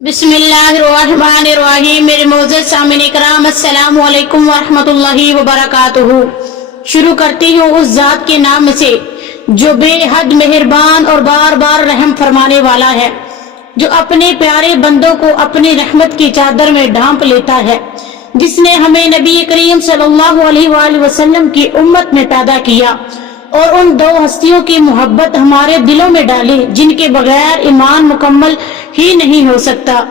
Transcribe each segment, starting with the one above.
बिस्मिल्लाहिर्रहमानिर्रहीम। मेरे मोअज़्ज़ज़ सामिन इकराम, अस्सलामु अलैकुम वरहमतुल्लाहि वबरकातुहू। शुरू करती हूँ उस जात के नाम से जो बेहद मेहरबान और बार बार रहम फरमाने वाला है, जो अपने प्यारे बंदों को अपनी रहमत की चादर में ढांप लेता है, जिसने हमें नबी करीम सल्लल्लाहु अलैहि वसल्लम की उम्मत में पैदा किया और उन दो हस्तियों की मोहब्बत हमारे दिलों में डाली जिनके बगैर ईमान मुकम्मल ही नहीं हो सकता।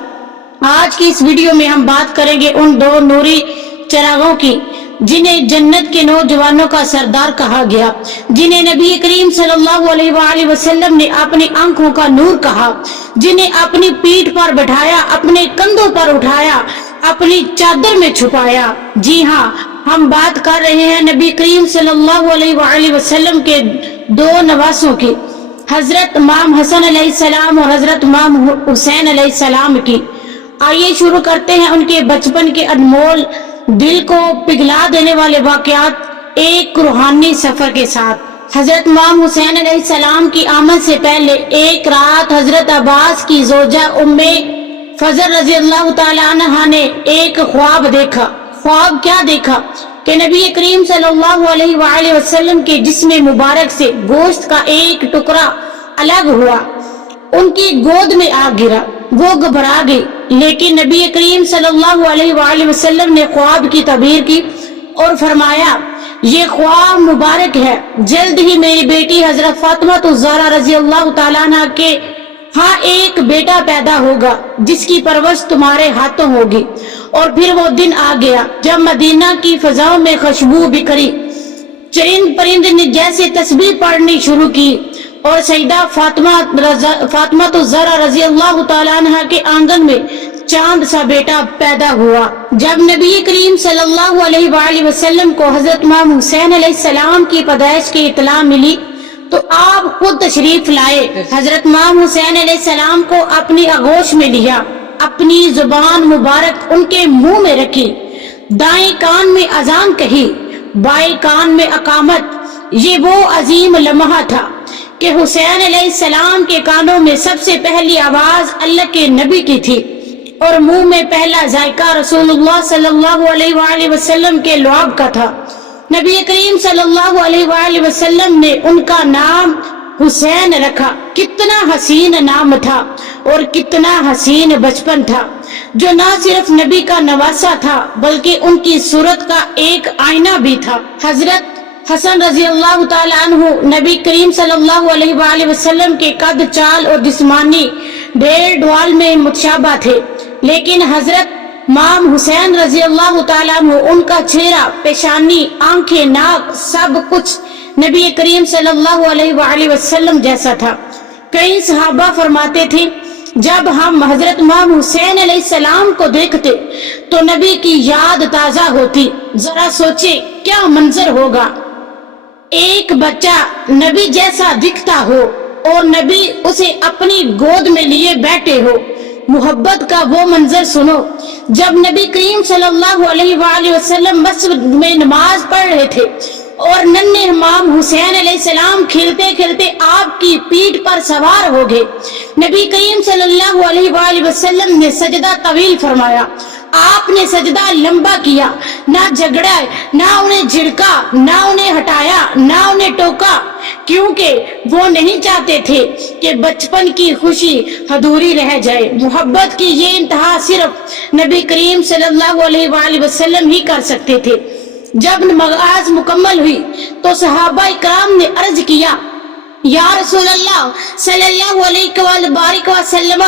आज की इस वीडियो में हम बात करेंगे उन दो नूरी चिरागों की जिन्हें जन्नत के नौजवानों का सरदार कहा गया, जिन्हें नबी करीम सल्लल्लाहु अलैहि वसल्लम ने अपनी आंखों का नूर कहा, जिन्हें अपनी पीठ पर बैठाया, अपने कंधों पर उठाया, अपनी चादर में छुपाया। जी हाँ, हम बात कर रहे हैं नबी करीम सल्लल्लाहु अलैहि वसल्लम के दो नवासों की, हजरत इमाम हसन अलैहिस्सलाम और हजरत इमाम हुसैन अलैहिस्सलाम की। आइए शुरू करते हैं उनके बचपन के अनमोल, दिल को पिघला देने वाले वाकयात एक रूहानी सफर के साथ। हजरत इमाम हुसैन अलैहिस्सलाम की आमद से पहले एक रात हजरत अब्बास की जोजा उम्मे फजल रजी अल्लाह ताला अन्हा ने एक ख्वाब देखा। ख्वाब क्या देखा कि नबी करीम सल्लल्लाहु अलैहि वसल्लम के जिस्म मुबारक से गोश्त का एक टुकड़ा अलग हुआ, उनकी गोद में आ गिरा। वो घबरा गई, लेकिन नबी करीम सल्लल्लाहु अलैहि वसल्लम ने ख्वाब की तबीर की और फरमाया, ये ख्वाब मुबारक है, जल्द ही मेरी बेटी हजरत फातिमा ज़हरा रजी अल्लाह ताला अन्हा के हाँ एक बेटा पैदा होगा जिसकी परवरिश तुम्हारे हाथों होगी। और फिर वो दिन आ गया जब मदीना की फजाओं में खुशबू बिखरी, चरिंद परिंद ने जैसे तस्बीह पढ़नी शुरू की और सईदा फातिमा ज़हरा रजी अल्लाह ताला अन्हा के आंगन में चांद सा बेटा पैदा हुआ। जब नबी करीम सल्लल्लाहु अलैहि वसल्लम को हजरत इमाम हुसैन अलैहिस्सलाम की पैदाइश की इत्तला मिली तो आप खुद तशरीफ लाए। हजरत इमाम हुसैन अलैहिस्सलाम को अपनी आगोश में लिया, अपनी जुबान मुबारक उनके मुंह में रखी, दाएं कान में अजान कही, बाएं कान में अकामत। ये वो अजीम लम्हा था कि हुसैन अलैहिस्सलाम के कानों में सबसे पहली आवाज अल्लाह के नबी की थी और मुंह में पहला जायका रसूलुल्लाह सल्लल्लाहु अलैहि वसल्लम के लुआब का था। नबी करीम सल्लल्लाहु अलैहि वसल्लम ने उनका नाम हुसैन रखा। कितना हसीन नाम था और कितना हसीन बचपन था, जो न सिर्फ नबी का नवासा था बल्कि उनकी सूरत का एक आईना भी था। हजरत हसन रजी अल्लाह ताला अन्हु नबी करीम सल्लल्लाहु अलैहि वसल्लम के कद, चाल और जिस्मानी ढेर ढाल में मुतशाबा थे, लेकिन हजरत इमाम हुसैन रजी अल्लाह ताला अन्हु उनका चेहरा, पेशानी, आंखें, नाक सब कुछ नबी करीम सल्लल्लाहु अलैहि वसल्लम जैसा था। कई सहाबा फरमाते थे, जब हम हजरत इमाम हुसैन अलैहिस्सलाम को देखते तो नबी की याद ताजा होती। जरा सोचे क्या मंजर होगा, एक बच्चा नबी जैसा दिखता हो और नबी उसे अपनी गोद में लिए बैठे हो। मोहब्बत का वो मंजर सुनो, जब नबी करीम सल्लल्लाहु अलैहि वसल्लम मस्जिद में नमाज पढ़ रहे थे और नन्हे इमाम हुसैन अलैहिस्सलाम खेलते खेलते आपकी पीठ पर सवार हो गए। नबी करीम सल्लल्लाहु अलैहि वसल्लम ने सजदा तवील फरमाया, आपने सजदा लंबा किया, ना झगड़ा, ना उन्हें झिड़का, ना उन्हें हटाया, ना उन्हें टोका, क्योंकि वो नहीं चाहते थे कि बचपन की खुशी अधूरी रह जाए। मोहब्बत की ये इंतहा सिर्फ नबी करीम सल्लल्लाहु अलैहि वसल्लम ही कर सकते थे। जब नमाज मुकम्मल हुई तो सहाबा इकराम ने अर्ज किया, या रसूल अल्लाह सल्लल्लाहु अलैहि वसल्लम,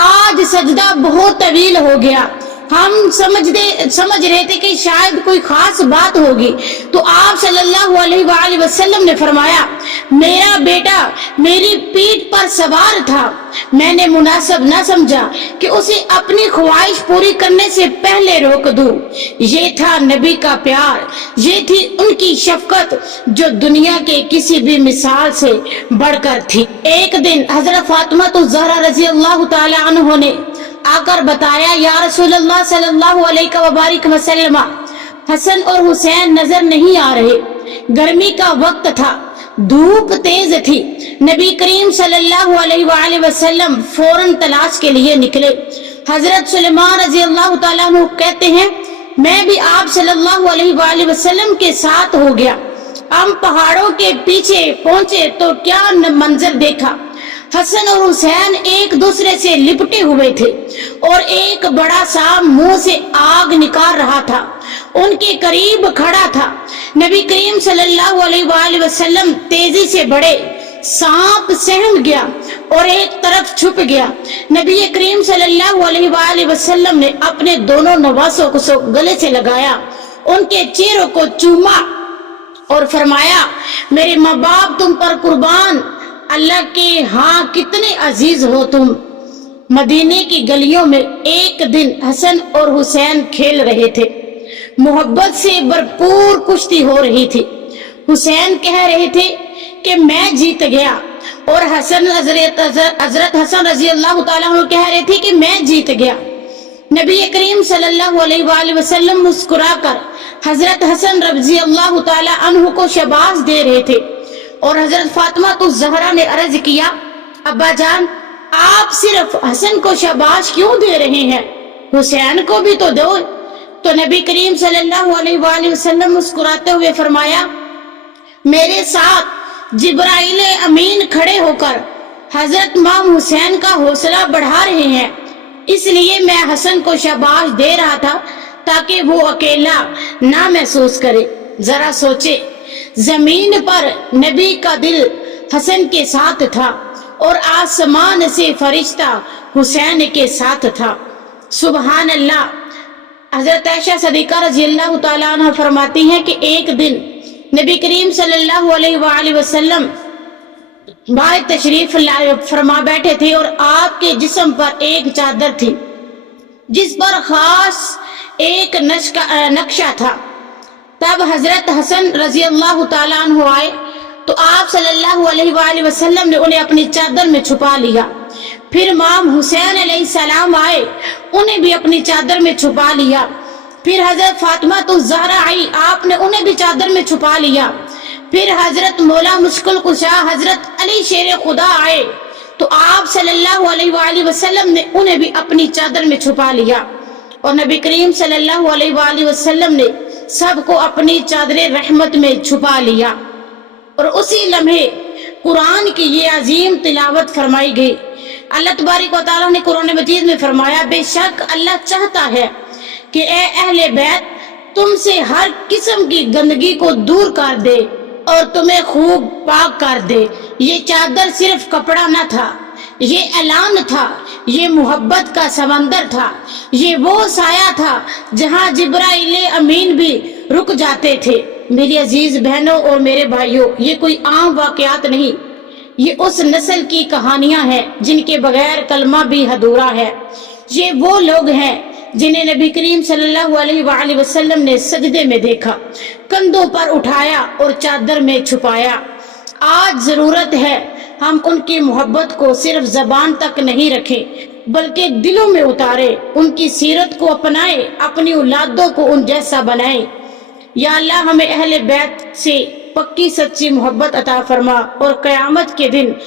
आज सजदा बहुत तवील हो गया। हम समझ रहे थे कि शायद कोई खास बात होगी, तो आप सल्लल्लाहु अलैहि वसल्लम ने फरमाया, मेरा बेटा मेरी पीठ पर सवार था, मैंने मुनासिब न समझा कि उसे अपनी ख्वाहिश पूरी करने से पहले रोक दूं। ये था नबी का प्यार, ये थी उनकी शफकत जो दुनिया के किसी भी मिसाल से बढ़कर थी। एक दिन हजरत फातिमा ज़हरा रजी अल्लाह ताला अन्हा ने आकर बताया, या रसूलल्लाह सल्लल्लाहु अलैहि वसल्लम, हसन और हुसैन नजर नहीं आ रहे। गर्मी का वक्त था, धूप तेज थी। नबी करीम सल्लल्लाहु अलैहि वसल्लम फौरन तलाश के लिए निकले। حضرت سلیمان رضی اللہ تعالیٰ عنہ کہتے ہیں میں بھی آپ صلی اللہ علیہ وآلہ وسلم کے ساتھ ہو گیا. ہم پہاڑوں کے پیچھے پہنچے تو کیا منظر دیکھا. حسن اور حسین ایک دوسرے سے لپٹے ہوئے تھے اور ایک بڑا سانپ منہ سے آگ نکال رہا تھا ان کے قریب کھڑا تھا. نبی کریم صلی اللہ علیہ وآلہ وسلم تیزی سے بڑھے. سانپ سہم گیا اور ایک طرف چھپ گیا. نبی کریم صلی اللہ علیہ وآلہ وسلم نے اپنے دونوں نواسوں کو گلے سے لگایا, ان کے چہروں کو چوما اور فرمایا میرے ماں باپ تم پر قربان, اللہ کے ہاں کتنے عزیز ہو تم. مدینے کی گلیوں میں ایک دن حسن اور حسین کھیل رہے تھے. محبت سے بھرپور کشتی ہو رہی تھی. حسین کہہ رہے تھے کہ میں جیت گیا اور حضرت حسن رضی اللہ تعالیٰ عنہ کہہ رہے تھے کہ میں جیت گیا. نبی کریم صلی اللہ علیہ وآلہ وسلم مسکرا کر حضرت حسن رضی اللہ تعالیٰ عنہ کو شاباش دے رہے تھے اور حضرت فاطمہ الزہرا نے عرض کیا ابا جان آپ صرف حسن کو شاباش کیوں دے رہے ہیں, حسین کو بھی تو دو. تو نبی کریم صلی اللہ علیہ وآلہ وسلم مسکراتے ہوئے فرمایا میرے ساتھ جبرائیل امین کھڑے ہو کر حضرت امام حسین کا حوصلہ بڑھا رہے ہیں, اس لیے میں حسن کو شاباش دے رہا تھا تاکہ وہ اکیلا نہ محسوس کرے. ذرا سوچے زمین پر نبی کا دل حسن کے ساتھ تھا اور آسمان سے فرشتہ حسین کے ساتھ تھا. سبحان اللہ. حضرت عائشہ صدیقہ رضی اللہ تعالیٰ عنہ فرماتی ہیں کہ ایک دن نبی کریم صلی اللہ علیہ وآلہ وسلم باہر تشریف فرما بیٹھے تھے اور آپ کے جسم پر ایک چادر تھی جس پر خاص ایک نقشہ تھا. تب حضرت حسن رضی اللہ تعالیٰ عنہ آئے تو آپ صلی اللہ علیہ وآلہ وسلم نے انہیں اپنی چادر میں چھپا لیا. پھر امام حسین علیہ السلام آئے, انہیں بھی اپنی چادر میں چھپا لیا. پھر حضرت فاطمہ الزہرا آئی, آپ نے انہیں بھی چادر میں چھپا لیا. پھر حضرت مولا مشکل کشا حضرت علی شیر خدا آئے تو آپ صلی اللہ علیہ وآلہ وسلم نے انہیں بھی اپنی چادر میں چھپا لیا اور نبی کریم صلی اللہ علیہ وآلہ وسلم نے سب کو اپنی چادر رحمت میں چھپا لیا. اور اسی لمحے قرآن کی یہ عظیم تلاوت فرمائی گئی. اللہ تبارک و تعالیٰ نے قرآن مجید میں فرمایا بے شک اللہ چاہتا ہے کہ اے اہل بیت تم سے ہر قسم کی گندگی کو دور کر دے اور تمہیں خوب پاک کر دے. یہ چادر صرف کپڑا نہ تھا, یہ اعلان تھا, یہ محبت کا سمندر تھا, یہ وہ سایہ تھا جہاں جبرائیل امین بھی رک جاتے تھے. میری عزیز بہنوں اور میرے بھائیوں, یہ کوئی عام واقعات نہیں, یہ اس نسل کی کہانیاں ہیں جن کے بغیر کلمہ بھی ادھورا ہے. یہ وہ لوگ ہیں جنہیں نبی کریم صلی اللہ علیہ وآلہ وسلم نے سجدے میں دیکھا, کندھوں پر اٹھایا اور چادر میں چھپایا. آج ضرورت ہے ہم ان کی محبت کو صرف زبان تک نہیں رکھیں بلکہ دلوں میں اتاریں, ان کی سیرت کو اپنائیں, اپنی اولادوں کو ان جیسا بنائیں. یا اللہ ہمیں اہل بیت سے پکی سچی محبت عطا فرما اور قیامت کے دن